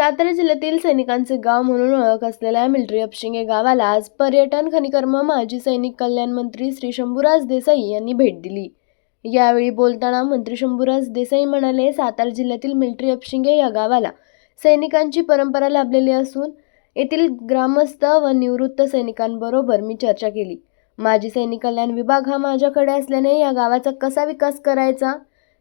सातारा जिल्ह्यातील सैनिकांचे गाव म्हणून ओळख असलेल्या मिल्ट्री अपशिंगे गावाला आज पर्यटन खनिकर्म माजी सैनिक कल्याण मंत्री श्री शंभूराज देसाई यांनी भेट दिली. यावेळी बोलताना मंत्री शंभूराज देसाई म्हणाले सातारा जिल्ह्यातील मिल्ट्री अपशिंगे या गावाला सैनिकांची परंपरा लाभलेली असून येथील ग्रामस्थ व निवृत्त सैनिकांबरोबर मी चर्चा केली. माजी सैनिक कल्याण विभाग हा माझ्याकडे असल्याने या गावाचा कसा विकास करायचा?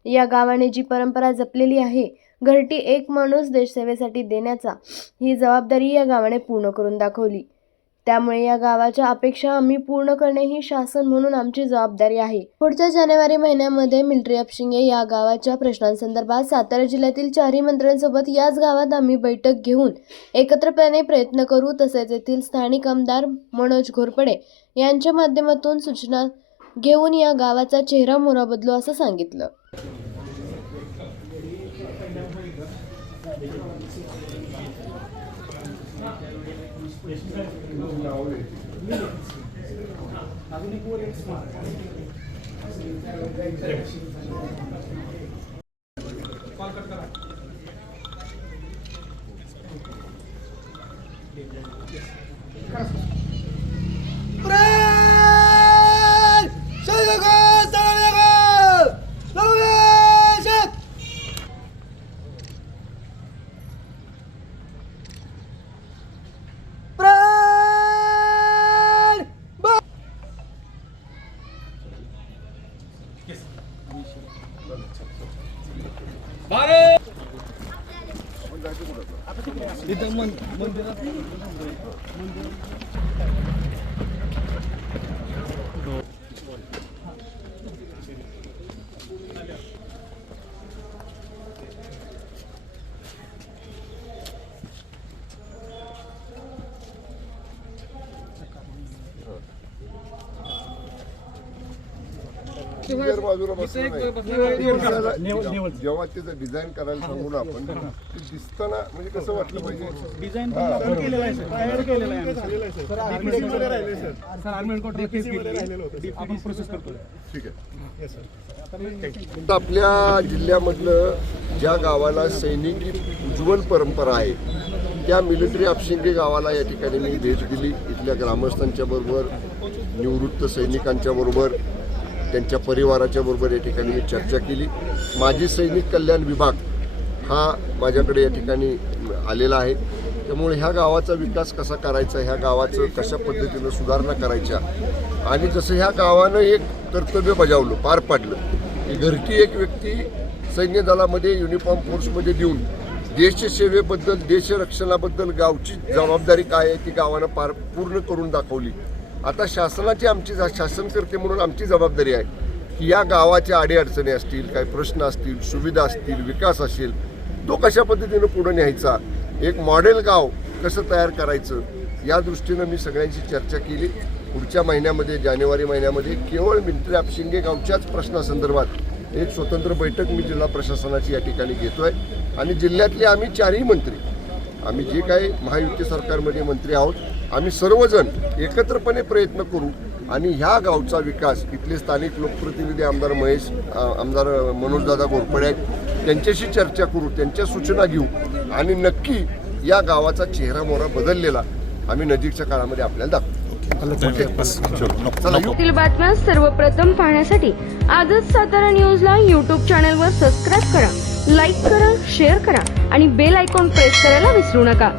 या गावाने जी परंपरा जपलेली आहे घरटी एक माणूस देशसेवेसाठी देण्याचा ही जबाबदारी या गावाने पूर्ण करून दाखवली. त्यामुळे या गावाच्या अपेक्षा आम्ही पूर्ण करणे ही शासन म्हणून आमची जबाबदारी आहे. पुढच्या जानेवारी महिन्यामध्ये मिल्ट्री अपशिंगे या गावाच्या प्रश्नांसंदर्भात सातारा जिल्ह्यातील चारही मंत्र्यांसोबत याच गावात आम्ही बैठक घेऊन एकत्रपणे प्रयत्न करू तसेच येथील स्थानिक आमदार मनोज घोरपडे यांच्या माध्यमातून सूचना घेऊन या गावाचा चेहरा मोहरा बदलू असं सांगितलं. Gracias. मंदिरात बाजूला बसलं नाही. जेव्हा त्याचं डिझाईन करायला सांगू ना आपण ते दिसताना म्हणजे कसं वाटलं पाहिजे? डिझाईन पण आपण केलेलं आहे सर तयार केलेलं आहे आम्ही, सर. सर आर्मी कोर्टाला केस केली आपण प्रोसेस करतोय. ठीक आहे. आता आपल्या जिल्ह्यामधलं ज्या गावाला सैनिकी उज्ज्वल परंपरा आहे त्या मिलिटरी अपशिंगे गावाला या ठिकाणी मी भेट दिली. इथल्या ग्रामस्थांच्या बरोबर निवृत्त सैनिकांच्या बरोबर त्यांच्या परिवाराच्या बरोबर या ठिकाणी मी चर्चा केली. माजी सैनिक कल्याण विभाग हा माझ्याकडे या ठिकाणी आलेला आहे. त्यामुळे ह्या गावाचा विकास कसा करायचा ह्या गावाचं कशा पद्धतीनं सुधारणा करायच्या आणि जसं ह्या गावानं एक कर्तव्य बजावलं पार पाडलं की घरटी एक व्यक्ती सैन्य दलामध्ये युनिफॉर्म फोर्समध्ये देऊन देशसेवेबद्दल देशरक्षणाबद्दल गावची जबाबदारी काय आहे ती गावानं पार पूर्ण करून दाखवली. आता शासनाची आमची जा- शासनकर्ते म्हणून आमची जबाबदारी आहे. की या गावाच्या अडीअडचणी असतील काही प्रश्न असतील सुविधा असतील विकास असेल तो कशा पद्धतीनं पुढे न्यायचा? एक मॉडेल गाव कसं तयार करायचं? या दृष्टीनं मी सगळ्यांशी चर्चा केली. पुढच्या महिन्यामध्ये जानेवारी महिन्यामध्ये केवळ मिंत्र्याप शिंगे गावच्याच प्रश्नासंदर्भात एक स्वतंत्र बैठक मी जिल्हा प्रशासनाची या ठिकाणी घेतो आहे आणि जिल्ह्यातले आम्ही चारही मंत्री आम्ही जे काही महायुती सरकारमध्ये मंत्री आहोत आम्ही सर्वजण एकत्रपणे प्रयत्न करू आणि ह्या गावचा विकास इथले स्थानिक लोकप्रतिनिधी आमदार महेश आमदार मनोजदादा घोरपडे आहेत त्यांच्याशी चर्चा करू त्यांच्या सूचना घेऊ आणि नक्की या गावाचा चेहरा मोहरा बदललेला आम्ही नजीकच्या काळामध्ये आपल्याला दाखवू. बातम्या सर्वप्रथम पाहण्यासाठी आजच सातारा न्यूजला यूट्यूब चॅनलवर सबस्क्राईब करा लाईक करा शेअर करा आणि बेल आयकॉन प्रेस करायला विसरू नका.